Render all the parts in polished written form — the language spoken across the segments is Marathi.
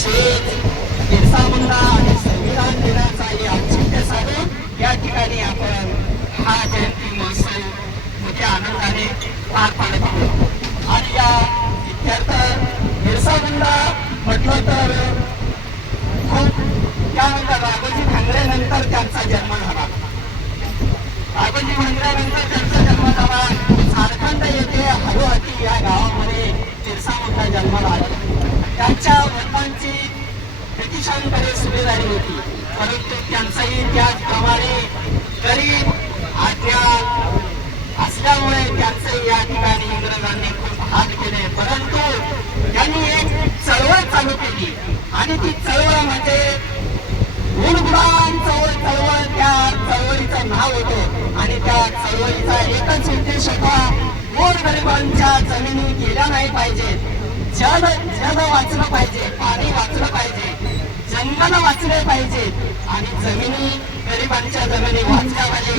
तसेच बिरसा मुंडा आणि संविधान दिनाचा औचित्य साधून या ठिकाणी आपण हा जयंती महोत्सव मोठ्या आनंदाने पार पाडत आहोत। आणि या इत्यर्थ बिरसा मुंडा म्हटलं तर खूप त्यानंतर राघोजी भांगरे नंतर त्यांचा जन्म झाला। राघोजी भांगरे नंतर त्यांचा जन्म झाला। झारखंड येथे हरोहटी या गावामध्ये बिरसा मुंडा जन्माला आले। त्यांच्या वडिलांची ब्रिटिशांकडे सुभेदारी होती, परंतु त्यांचाही त्याचप्रमाणे गरीब अज्ञान असल्यामुळे त्यांचे या ठिकाणी इंग्रजांनी खूप हात केले। परंतु त्यांनी एक चळवळ चालू केली आणि ती चळवळ म्हणजे गुणगुणान चळवळ। त्या चळवळीचं नाव होतं आणि त्या चळवळीचा एकच उद्देश होता, गोरगरिबांच्या जमिनी गेल्या नाही पाहिजे, जल वाचलं पाहिजे, पाणी वाचलं पाहिजे, जंगल वाचले पाहिजे आणि जमिनी गरिबांच्या जमिनी वाचल्या पाहिजे।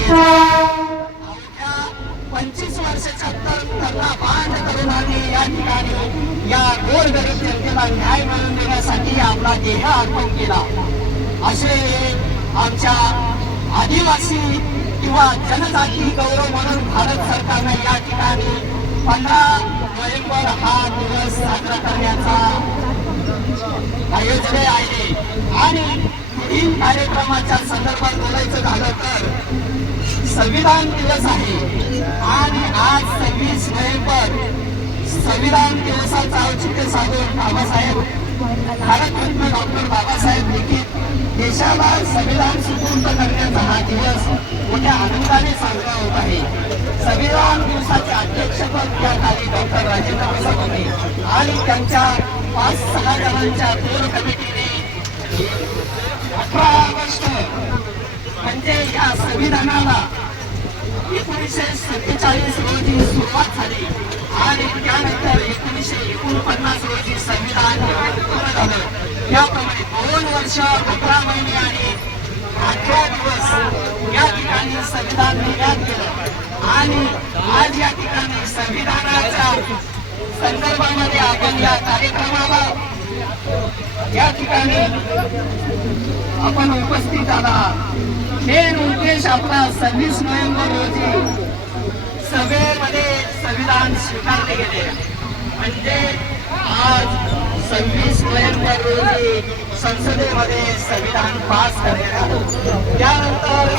25 वर्षाच्या त्यांना बांध तरुणांनी या ठिकाणी या गोरगरीब जनतेला न्याय मिळवून देण्यासाठी आपला देह अर्पण केला। असे आमच्या आदिवासी किंवा जनजाती गौरव म्हणून भारत सरकारने या ठिकाणी 15 नोव्हेंबर हा दिवस साजरा करण्याचा आयोजन आहे। आणि पुढील कार्यक्रमाच्या संदर्भात बोलायचं झालं तर संविधान दिवस आहे आणि आज 26 नोव्हेंबर संविधान दिवसाचा औचित्य साधून भारतरत्न डॉक्टर बाबासाहेब लिखित देशाला संविधान सुपूर्द करण्याचा हा दिवस मोठ्या आनंदाने साजरा होत आहे। संविधान दिवसाचे अध्यक्षपद या खाली डॉक्टर राजेंद्र प्रसाद होते आणि त्यांच्या 5-6 जणांच्या कोर कमिटीने 18 ऑगस्ट म्हणजे या संविधानाला 1947 रोजी सुरुवात झाली आणि त्यानंतर 1949 रोजी संविधान पूर्ण झालं। त्याप्रमाणे 2 वर्ष 11 महिने आणि 18 दिवस या ठिकाणी संविधान निर्माण केलं आणि आज या ठिकाणी संविधानाच्या संदर्भामध्ये आपण या कार्यक्रमाला या ठिकाणी आपण उपस्थित झाला। मेन उद्देश आपला 26 नोव्हेंबर रोजी सभेमध्ये संविधान स्वीकारले गेले म्हणजे आज 26 नोव्हेंबर रोजी संसदेमध्ये संविधान पास करण्यात आलं। त्यानंतर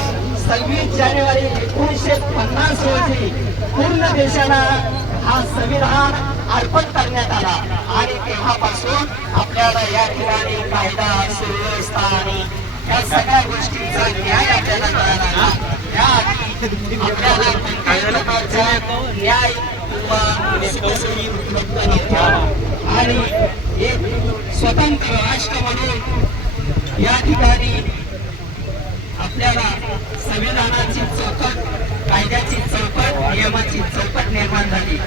26 जानेवारी 1950 रोजी पूर्ण देशाला हा संविधान अर्पण करण्यात आला आणि तेव्हापासून आपल्याला या ठिकाणी कायदा सुव्यवस्था आणि या सगळ्या गोष्टींचा न्याय आपल्याला मिळाला। याआधी आपल्याला कोणत्याही प्रकारचा न्याय किंवा सोयी उपलब्ध नव्हत्या आणि एक स्वतंत्र राष्ट्र म्हणून या ठिकाणी आपल्याला संविधानाची चौकट, कायद्याची चौकट, नियमाची चौकट निर्माण झाली।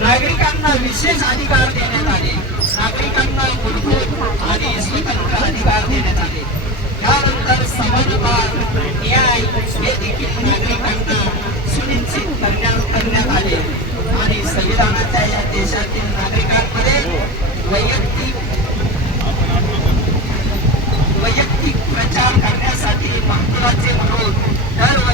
नागरिकांना विशेष अधिकार देण्यात आले, नागरिकांना मूलभूत आणि स्वतंत्र अधिकार देण्यात आले। त्यानंतर समानता, न्याय हे देखील